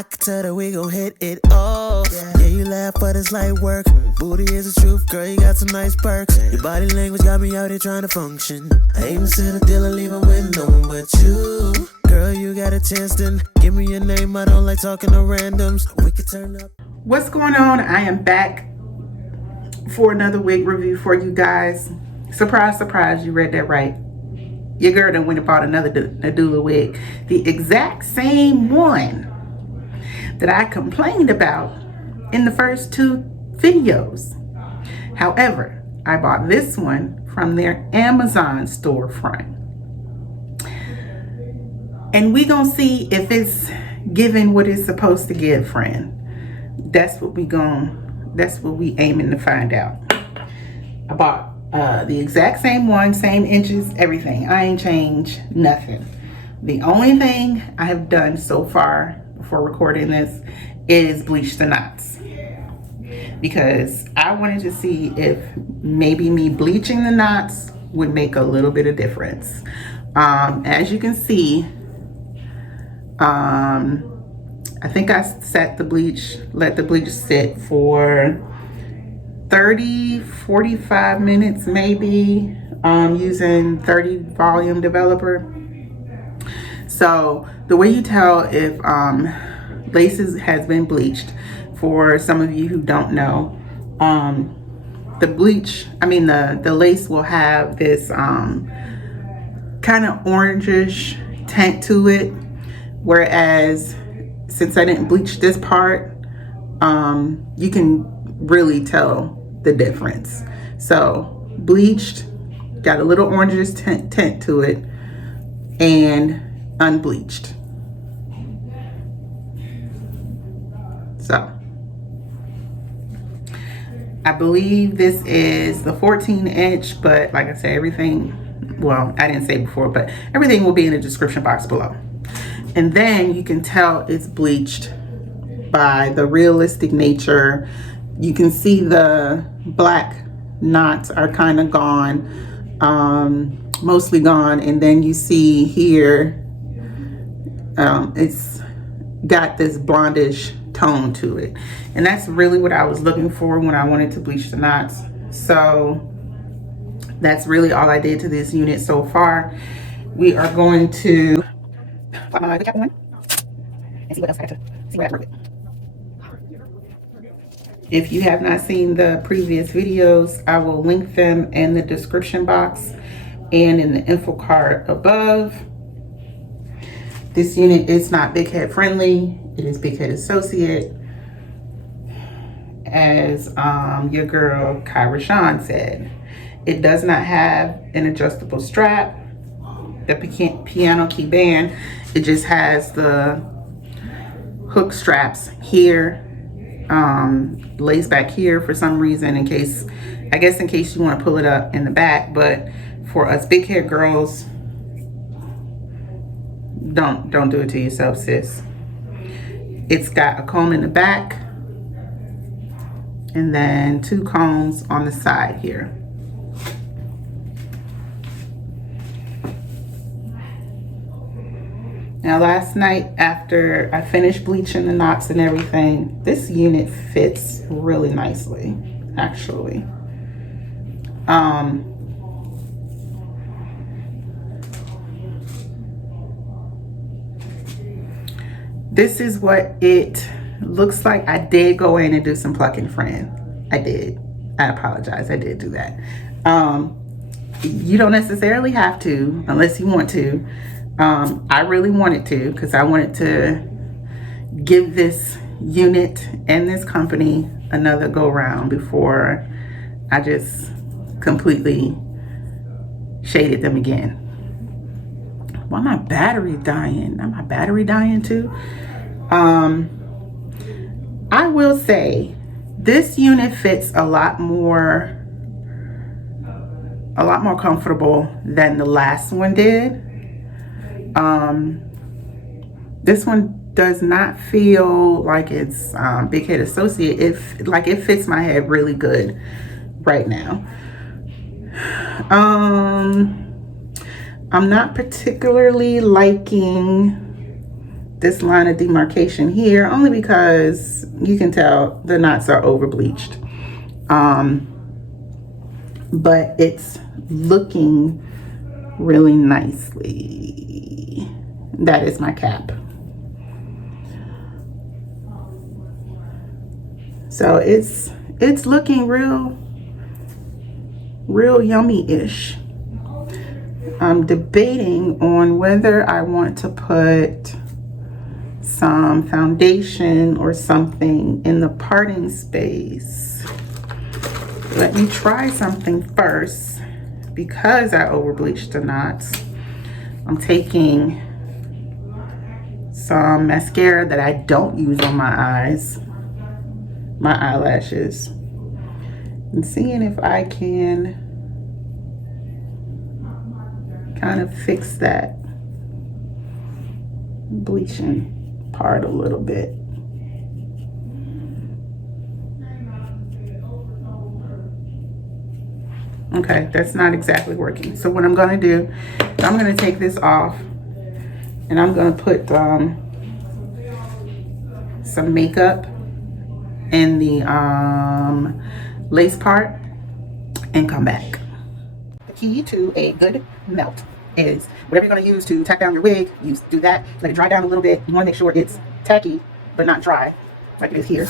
I can tell that we gon' hit it off. Yeah, you laugh, but it's light work. Booty is the truth, girl, you got some nice perks. Your body language got me out here trying to function. I ain't send a deal and leave it with no one but you. Girl, you got a chance, then give me your name. I don't like talking to randoms. We could turn up. What's going on? I am back for another wig review for you guys. Surprise, surprise, you read that right. Your girl done went and bought another Nadula wig. The exact same one that I complained about in the first two videos. However, I bought this one from their Amazon storefront. And we gonna see if it's giving what it's supposed to give, friend. That's what we aiming to find out. I bought the exact same one, same inches, everything. I ain't changed nothing. The only thing I have done so far before recording this is bleach the knots, because I wanted to see if maybe me bleaching the knots would make a little bit of difference. As you can see, I think I let the bleach sit for 30-45 minutes maybe, using 30 volume developer. So the way you tell if laces has been bleached, for some of you who don't know, the lace will have this kind of orangish tint to it, whereas since I didn't bleach this part, you can really tell the difference. So bleached, got a little orangish tint to it, and unbleached. So I believe this is the 14-inch, but like I said, everything, well, I didn't say before, but everything will be in the description box below. And then you can tell it's bleached by the realistic nature. You can see the black knots are kind of gone, mostly gone. And then you see here, it's got this blondish tone to it. And that's really what I was looking for when I wanted to bleach the knots. So that's really all I did to this unit so far. We are going to put my cap on and see what else I have to see what I work with. If you have not seen the previous videos, I will link them in the description box and in the info card above. This unit is not big head friendly. It is big head associate, as your girl Kyra Sean said. It does not have an adjustable strap, the piano key band. It just has the hook straps here, lace back here for some reason, in case you want to pull it up in the back. But for us big head girls, don't do it to yourself, sis. It's got a comb in the back and then two combs on the side here. Now last night, after I finished bleaching the knots and everything, this unit fits really nicely, actually. This is what it looks like. I did go in and do some plucking, friend. I did. I apologize. I did do that. You don't necessarily have to unless you want to. I really wanted to, because I wanted to give this unit and this company another go round before I just completely shaded them again. Why my battery dying? Not my battery dying too? I will say this unit fits a lot more comfortable than the last one did. This one does not feel like it's big head associate. It fits my head really good right now. I'm not particularly liking this line of demarcation here, only because you can tell the knots are over bleached. But it's looking really nicely. That is my cap. So it's looking real yummy-ish. I'm debating on whether I want to put some foundation or something in the parting space. Let me try something first. Because I over bleached the knots, I'm taking some mascara that I don't use on my eyes, my eyelashes, and seeing if I can kind of fix that bleaching part a little bit. Okay, that's not exactly working. So what I'm gonna do, I'm gonna take this off and I'm gonna put some makeup in the lace part and come back. The key to a good melt is whatever you're gonna use to tack down your wig, you do that, let it dry down a little bit. You wanna make sure it's tacky, but not dry, like it is here.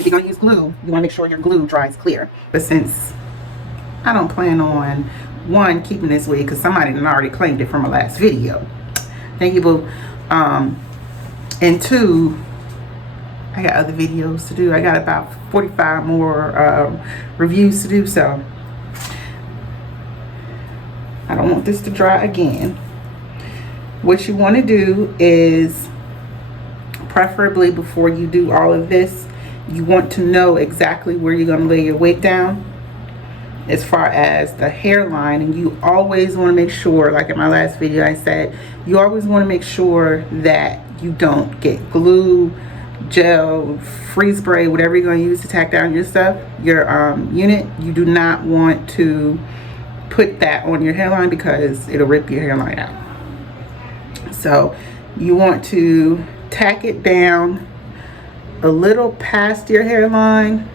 If you're gonna use glue, you wanna make sure your glue dries clear. But since I don't plan on, one, keeping this wig, because somebody done already claimed it from my last video. Thank you, boo. And two, I got other videos to do. I got about 45 more reviews to do, so I don't want this to dry again. What you want to do is, preferably before you do all of this, you want to know exactly where you're going to lay your wig down as far as the hairline. And you always want to make sure, like in my last video I said, you always want to make sure that you don't get glue, gel, freeze spray, whatever you're going to use to tack down your stuff, your unit. You do not want to put that on your hairline because it'll rip your hairline out. So you want to tack it down a little past your hairline,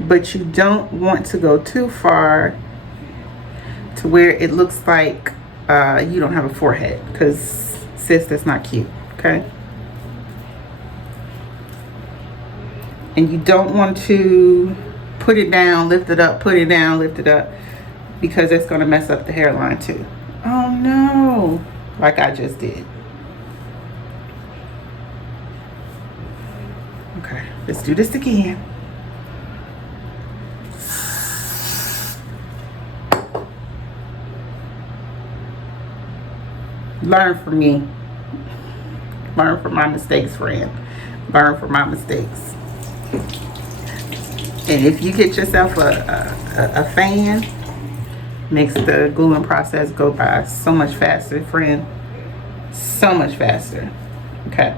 but you don't want to go too far to where it looks like you don't have a forehead, because sis, that's not cute. Okay, and you don't want to put it down, lift it up, put it down, lift it up, because it's going to mess up the hairline too. Oh no, like I just did. Okay, let's do this again. Learn from me. Learn from my mistakes, friend. Learn from my mistakes. And if you get yourself a fan, makes the gluing process go by so much faster, friend. So much faster. Okay,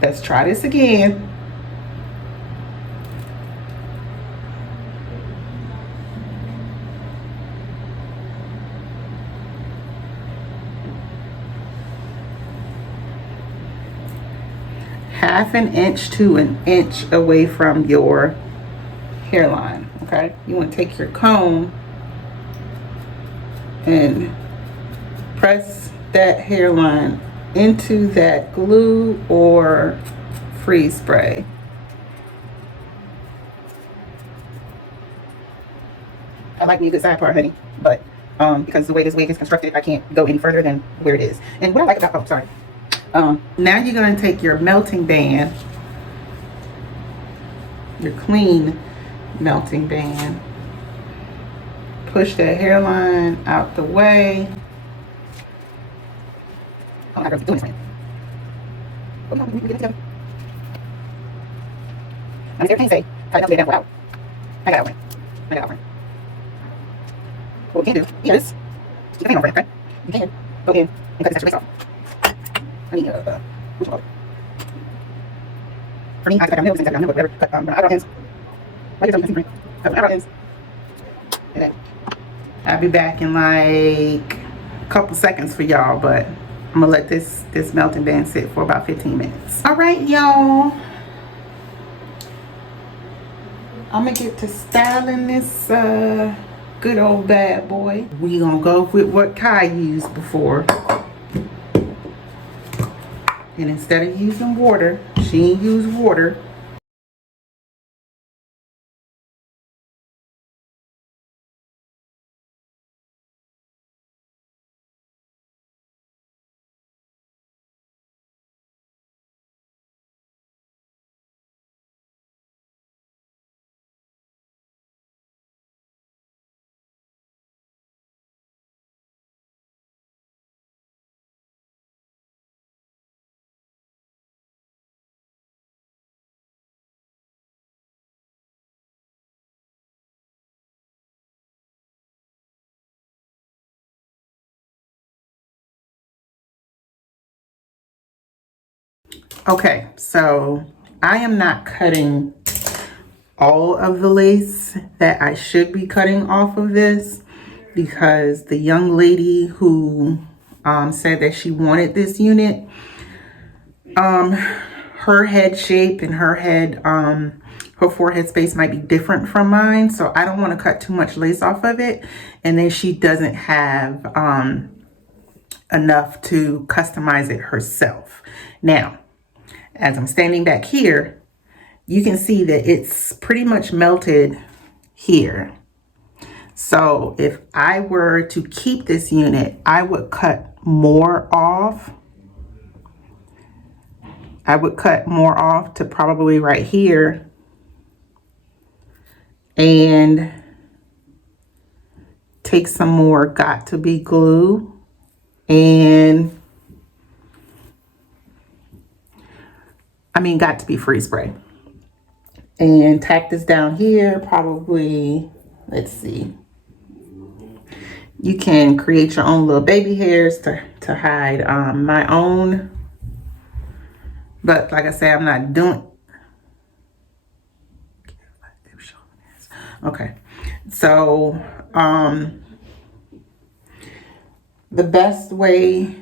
let's try this again. Half an inch to an inch away from your hairline. Okay, you want to take your comb and press that hairline into that glue or freeze spray. I like me a good side part, honey, but because the way this wig is constructed, I can't go any further than where it is. And what I like about, oh, sorry. Now you're going to take your melting band, your clean melting band, push that hairline out the way. Oh, I gotta keep doing this, man. Oh, no, we can get it together. I'm there, can't say, try to down out. I got it, I got it. What we can do is, keep your hand over it, okay? You can go in and cut this extra lace off. I mean, which one? For me, I cut down nose, whatever. Cut eyebrow ends. Why you cut eyebrow ends? And that. I'll be back in like a couple seconds for y'all, but I'm gonna let this melting band sit for about 15 minutes. All right, y'all. I'm gonna get to styling this good old bad boy. We gonna go with what Kai used before. And instead of using water, she ain't use water. Okay, so I am not cutting all of the lace that I should be cutting off of this, because the young lady who said that she wanted this unit, her head shape and her head, her forehead space might be different from mine, so I don't want to cut too much lace off of it, and then she doesn't have enough to customize it herself. Now, as I'm standing back here, you can see that it's pretty much melted here. So if I were to keep this unit, I would cut more off. I would cut more off to probably right here. And take some more got to be glue and got to be free spray. And tack this down here, probably, let's see. You can create your own little baby hairs to hide my own. But like I said, I'm not doing. Okay. So the best way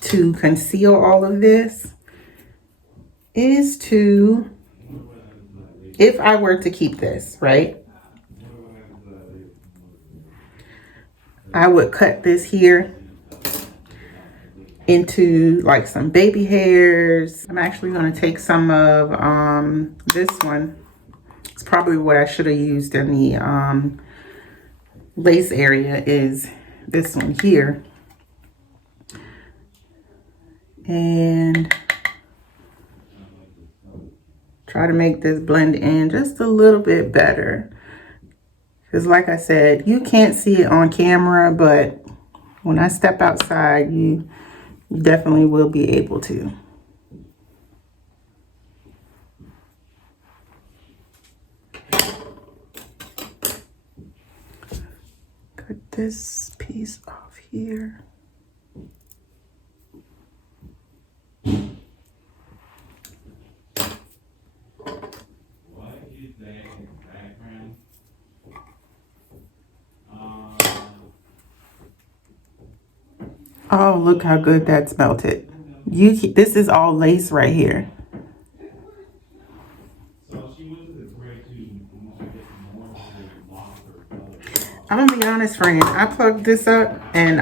to conceal all of this is to, if I were to keep this, right? I would cut this here into like some baby hairs. I'm actually going to take some of this one. It's probably what I should have used in the lace area, is this one here. And try to make this blend in just a little bit better. Because like I said, you can't see it on camera, but when I step outside, you definitely will be able to. Cut this piece off here. Oh, look how good that's melted. This is all lace right here. I'm gonna be honest, friend. I plugged this up and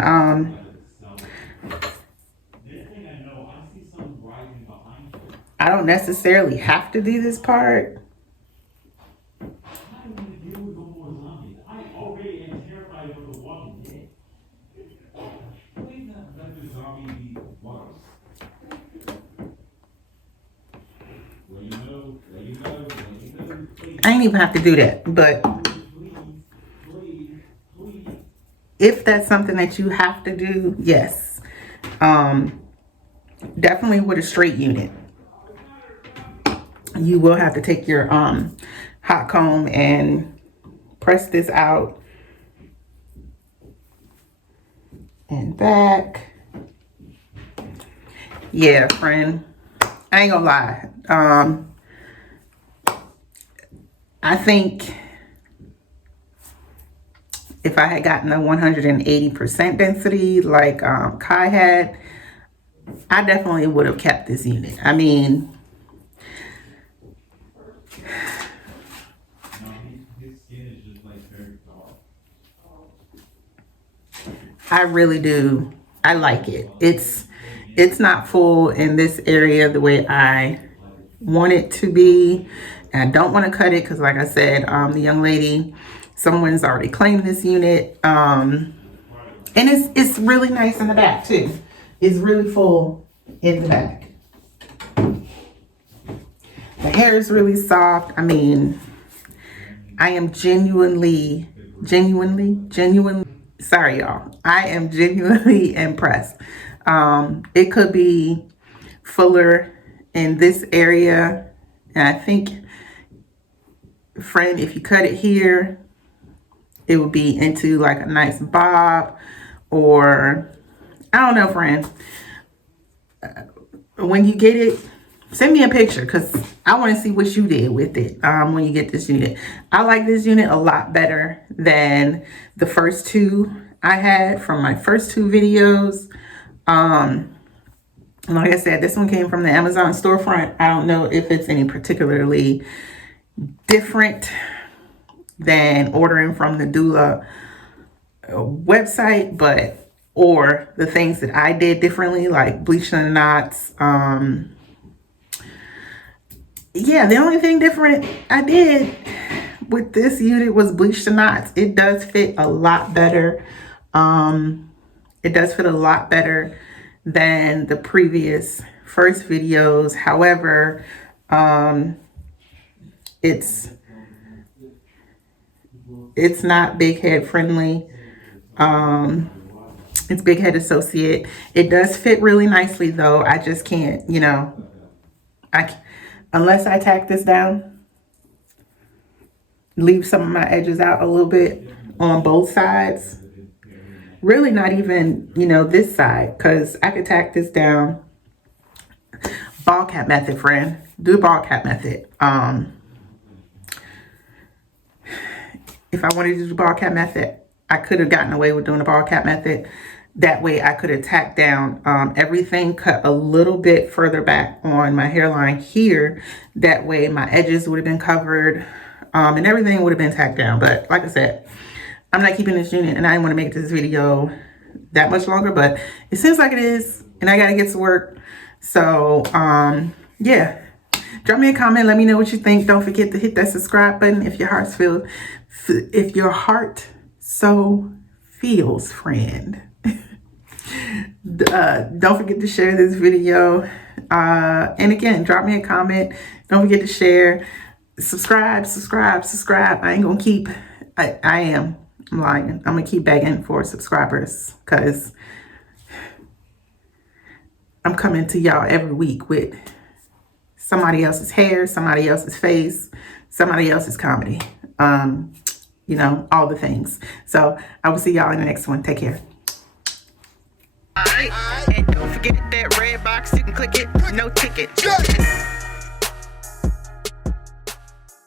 I don't necessarily have to do this part. I ain't even have to do that, but if that's something that you have to do, yes. Definitely with a straight unit. You will have to take your hot comb and press this out and back. Yeah, friend, I ain't gonna lie. I think if I had gotten a 180% density like Kai had, I definitely would have kept this unit. I mean, I really do. I like it. It's not full in this area the way I want it to be. And I don't want to cut it because, like I said, the young lady, someone's already claimed this unit. And it's really nice in the back too. It's really full in the back. The hair is really soft. I mean, I am genuinely, sorry y'all. I am genuinely impressed. It could be fuller in this area. And I think, friend, if you cut it here, it would be into like a nice bob, or I don't know, friend. When you get it, send me a picture because I want to see what you did with it when you get this unit. I like this unit a lot better than the first two I had from my first two videos. Like I said, this one came from the Amazon storefront. I don't know if it's any particularly different than ordering from the Nadula website, but or the things that I did differently, like bleaching the knots. Yeah, the only thing different I did with this unit was bleach the knots. It does fit a lot better. It does fit a lot better than the previous first videos. However, it's not big head friendly. It's big head associate. It does fit really nicely though. I just can't, you know, unless I tack this down, leave some of my edges out a little bit on both sides. Really not even, you know, this side, because I could tack this down. Ball cap method, friend. Do the ball cap method. If I wanted to do ball cap method, I could have gotten away with doing the ball cap method. That way I could have tacked down everything, cut a little bit further back on my hairline here. That way my edges would have been covered and everything would have been tacked down. But like I said, I'm not keeping this unit and I didn't want to make this video that much longer, but it seems like it is and I got to get to work. So yeah, drop me a comment. Let me know what you think. Don't forget to hit that subscribe button if your heart so feels, friend. Don't forget to share this video. And again, drop me a comment. Don't forget to share. Subscribe. I ain't gonna keep, I'm lying. I'm gonna keep begging for subscribers because I'm coming to y'all every week with somebody else's hair, somebody else's face, somebody else's comedy. You know, all the things. So I will see y'all in the next one. Take care. Alright, and don't forget that red box, you can click it, no ticket.